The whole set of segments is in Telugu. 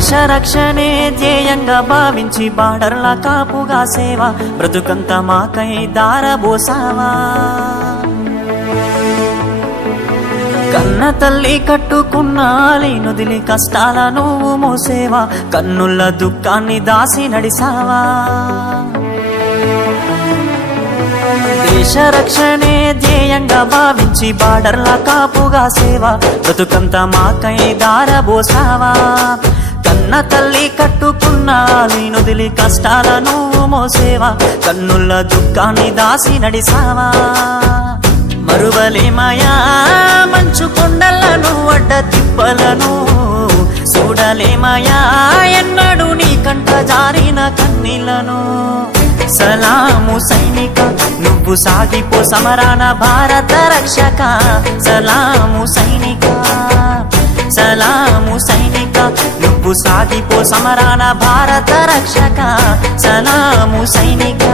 దేశ రక్షణే ధ్యేయంగా భావించి బార్డర్ల కాపుగా సేవ బ్రతుకంత మాకై దారబోసావా. కన్న తల్లి కట్టుకున్న నొదిలి కష్టాల నువ్వు మోసేవా, కన్నుల దుఃఖాన్ని దాసి నడిసావా. దేశ రక్షణే ధ్యేయంగా భావించి బార్డర్ల కాపుగా సేవ బ్రతుకంత మాకై దారబోసావా. కన్న తల్లి కట్టుకున్న నొదిలి కష్టాల నువ్వు మోసేవా, కన్నుల దుఃఖాన్ని దాసి నడిసావా. మరువలేమయా మంచు కొండలను అడ్డ తిప్పలను, చూడలేమయా ఎన్నడు నీ కంట జారిన కన్నీళ్లను. సలాము సైనిక నువ్వు సాగిపో సమరాన భారత రక్షక. సలాము సైనిక, సలాము సైనిక నువ్వు సాగిపో సమరాన భారత రక్షక. సలాము సైనిక.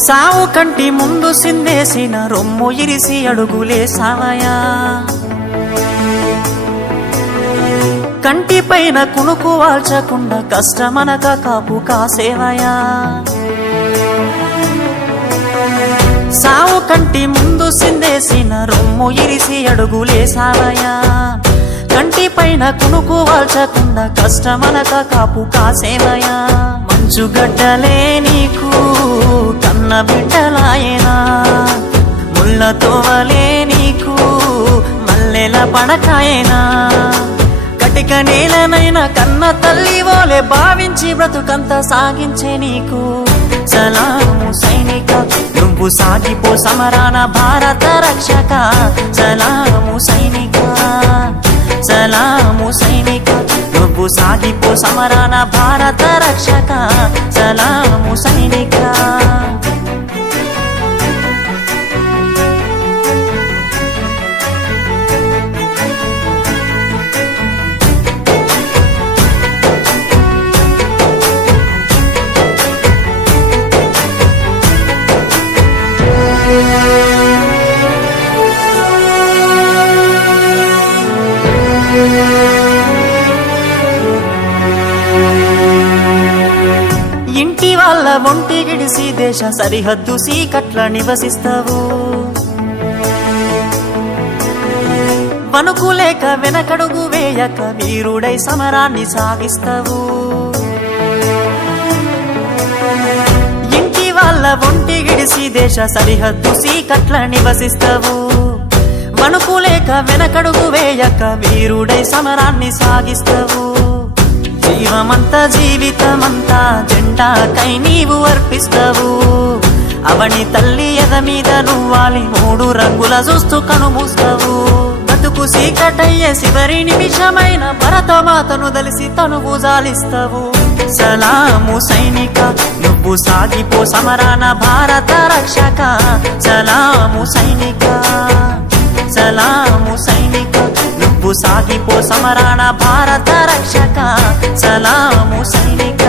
సావు కంటి ముందు సిందేసిన రొమ్ము ఇరిసి అడుగులేసావయా. కంటి పైన కునుకు వాల్చకుండా కష్టమనక కాపు కాసేవయా. సావు కంటి ముందు సిందేసిన రొమ్ము ఇరిసి అడుగులేసావయా. కంటి పైన కునుకు వాల్చకుండా కష్టమనక కాపు కాసేవయా. మంచుగడ్డలే నీకు కన్న బిడ్డలాయనా, ముళ్ళతోవలే నీకు మల్లెల పడకాయనా. కటిక నేలనైనా కన్న తల్లి వోలే భావించి బ్రతుకంత సాగించే నీకు. సలాము సైనిక నువ్వు సాగిపో సమరాన భారత రక్షక. సలాము సైనిక, సలాము సైనిక నువ్వు సాగిపో సమరాన భారత రక్షక. సలాము సైనిక. ఇంటి వాళ్ళ ఒంటి గిడిసి దేశ సరిహద్దు సీకట్ల నివసిస్తావు. వణుకులేక వెనకడుగు వేయక వీరుడై సమరాన్ని సాగిస్తావు. ఇంటి వాళ్ళ ఒంటి గిడిసి దేశ సరిహద్దు సీకట్ల నివసిస్తావు. వణుకులేక వెనకడుగు వేయక వీరుడై సమరాన్ని సాగిస్తావు. జీవమంతా జీవితమంతా జెండాకై నీవు అర్పిస్తావు. అవని తల్లి ఎద మీద నువ్వాలి మూడు రంగుల చూస్తూ కనుమూస్తావు. బతుకు సీకటయ్యే చివరి నిమిషమైన భరతమాతను దలిసి తనువు జాలిస్తావు. సలాము సైనిక నువ్వు సాగిపో సమరాన భారత రక్షక. సలాము సైనిక, సలాము సైనిక నువ్వు సాగిపో సమరాన భారత రక్షక. సలాము సైనిక.